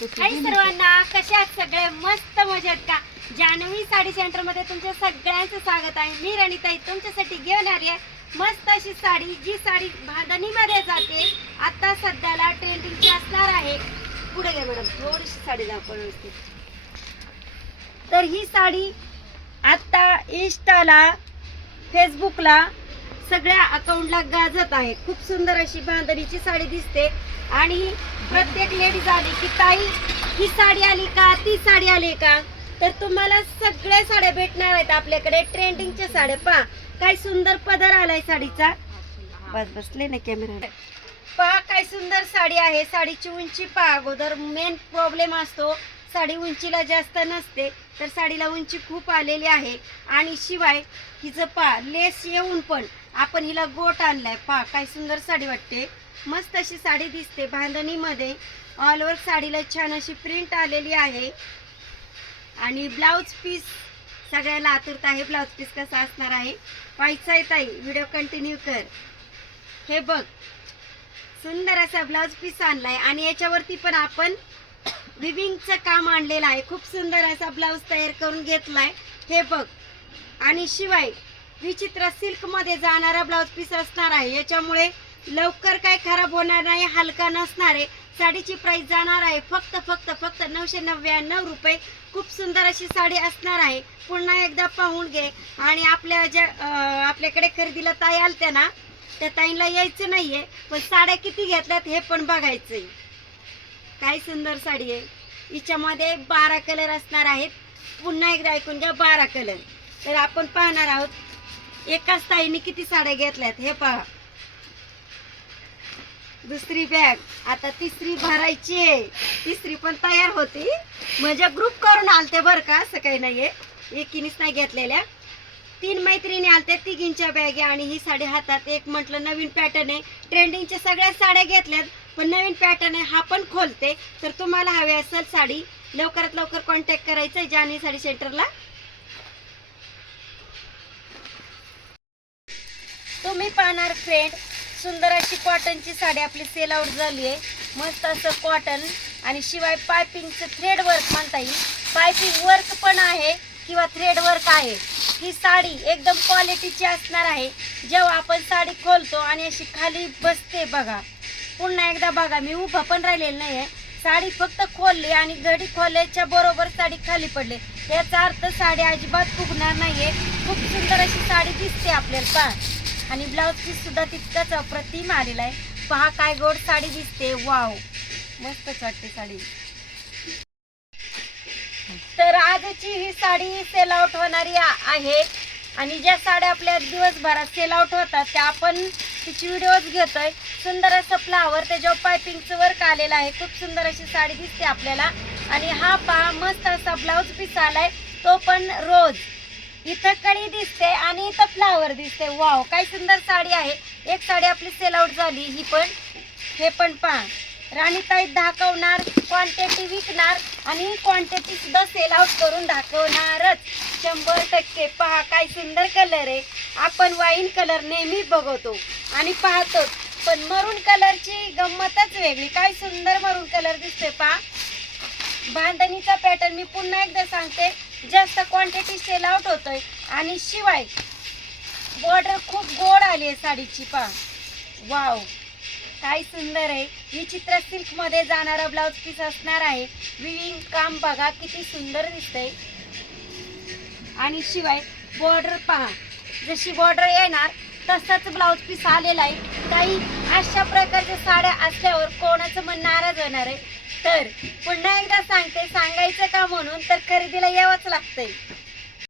हाय सर्वांना, कशा आहात सगळे? मस्त मजेत का? जान्हवी साडी सेंटर मध्ये तुमच्या सगळ्यांचं स्वागत आहे. मी रणिताई तुमच्यासाठी घेऊन आली आहे मस्त अशी साडी, जी साडी बांधणी मध्ये जाते. आता सध्याला ट्रेंडिंगची असणार आहे. पुढे घे मॅडम, थोडीशी साडी दाखवा व्यवस्थित. तर ही साडी आता इंस्टाला, फेसबुकला सगळ्या अकाउंटला गाजत आहे. खूप सुंदर अशी बांधणीची साडी दिसते आणि प्रत्येक लेडीज आली की ताई ही साडी आली का, ती साडी आली का, तर तुम्हाला सगळ्या साड्या भेटणार आहेत आपल्याकडे. ट्रेंडिंगच्या साड्या पहा, काय सुंदर पदर आलाय साडीचा. बस बसले ना कॅमेरा. पहा काय सुंदर साडी आहे. साडीची उंची पहा. अगोदर मेन प्रॉब्लेम असतो, साडी उंचीला जास्त नसते, तर साडीला उंची खूप आलेली आहे. आणि शिवाय हिचं पहा लेस येऊन पण आपण हिला गोट आणलाय. पहा काय सुंदर साडी वाटते. मस्त अशी साडी दिसते बांधणीमध्ये. ऑल ओव्हर साडीला छान अशी प्रिंट आलेली आहे. आणि ब्लाउज पीस सगळ्याला आतुरता आहे, ब्लाउज पीस कसा असणार आहे पाहायचा आहे ताई. व्हिडिओ कंटिन्यू कर. हे बघ सुंदर असा ब्लाउज पीस आणलाय आणि याच्यावरती पण आपण विविंगचं काम आणलेलं आहे. खूप सुंदर असा ब्लाउज तयार करून घेतलाय. हे बघ. आणि शिवाय विचित्र सिल्क मध्ये जाणारा ब्लाउज पीस असणार आहे. याच्यामुळे लवकर काय खराब होणार नाही, हलका नसणार आहे. साडीची प्राइस जाणार आहे फक्त 999 रुपये. खूप सुंदर अशी साडी असणार आहे. पुन्हा एकदा पाहून घे. आणि आपल्या ज्या आपल्याकडे खरेदीला ताई आलत्या ना, त्या ताईंना यायचं नाहीये, पण साड्या किती घेतल्यात हे पण बघायचंय. काय सुंदर साडी आहे. हिच्यामध्ये 12 कलर असणार आहेत. पुन्हा एकदा ऐकून घ्या, 12 कलर. तर आपण पाहणार आहोत एकाच ताईने किती साड्या घेतल्यात हे पहा. दुसरी बॅग, आता तिसरी भरायची आहे. तिसरी पण तयार होती, म्हणजे ग्रुप करून आलते बरं का, असं काही नाहीये, एकीनेच नाही घेतलेल्या. 3 मैत्रिणी आलत्या, तिघींच्या बॅग आहे. आणि ही साडी हातात. एक म्हटलं नवीन पॅटर्न आहे, ट्रेंडिंगच्या सगळ्या साड्या घेतल्यात, पण नवीन पॅटर्न आहे हा पण खोलते. तर तुम्हाला हवी असेल साडी, लवकरात लवकर कॉन्टॅक्ट करायचं आहे जान्हवी साडी सेंटरला. तुम्ही पाहणार फ्रेंड, सुंदर अशी कॉटनची साडी आपली सेल आउट झाली आहे. मस्त असं कॉटन आणि शिवाय पायपिंगचं थ्रेड वर्क म्हणता येईल. पायपिंग वर्क पण आहे किंवा थ्रेड वर्क आहे. ही साडी एकदम क्वालिटीची असणार आहे. जेव्हा आपण साडी खोलतो आणि अशी खाली बसते बघा, पुन्हा एकदा बघा, मी उभं पण राहिलेलं नाही आहे. साडी फक्त खोलली आणि घडी खोलल्याच्या बरोबर साडी खाली पडली, याचा अर्थ साडी अजिबात फुगणार नाहीये. खूप सुंदर अशी साडी दिसते आपल्याला पहा. आणि ब्लाउज पीस सुद्धा तितकाच अप्रतिम आलेला आहे. पहा काय गोड साडी दिसते. वाव, मस्तच वाटते साडी. तर आजची ही साडी सेल आउट होणारी आहे. आणि ज्या साड्या आपल्या दिवसभरात सेल आउट होतात त्या आपण तिची व्हिडिओज घेतोय. सुंदर असं फ्लावर, त्याच्यावर पायपिंगचं वर्क आलेलं आहे. खूप सुंदर अशी साडी दिसते आपल्याला. आणि हा पहा मस्त असा ब्लाउज पीस आलाय, तो पण रोज. इथं कळी दिसते आणि इथं फ्लावर दिसते. वाव, काय सुंदर साडी आहे. एक साडी आपली सेल आउट झाली ही पण. हे पण पहा, राणीताई दाखवणार, क्वांटिटी विकणार आणि क्वांटिटी सुद्धा सेल आउट करून दाखवणारच 100%. पहा काय सुंदर कलर आहे. आपण वाईन कलर नेहमी बघतो आणि पाहतोच, पण मरून कलरची गंमतच वेगळी. काय सुंदर मरून कलर दिसते पहा. बांधणीचा पॅटर्न मी पुन्हा एकदा सांगते, जास्त क्वांटिटी सेल आउट होतोय. आणि शिवाय बॉर्डर खूप गोड आली आहे साडीची पहा. वाव, काय सुंदर आहे. विचित्र सिल्क मध्ये जाणारा ब्लाउज पीस असणार आहे. विविंग काम बघा किती सुंदर दिसतंय. आणि शिवाय बॉर्डर पहा, जशी बॉर्डर येणार तसंच ब्लाउज पीस आलेला आहे. काही अशा प्रकारच्या साड्या असल्यावर कोणाचं मन नाराज होणार आहे. तर पुन्हा एकदा सांगते, सांगायचं का म्हणून तर खरेदीला यावंच लागतंय.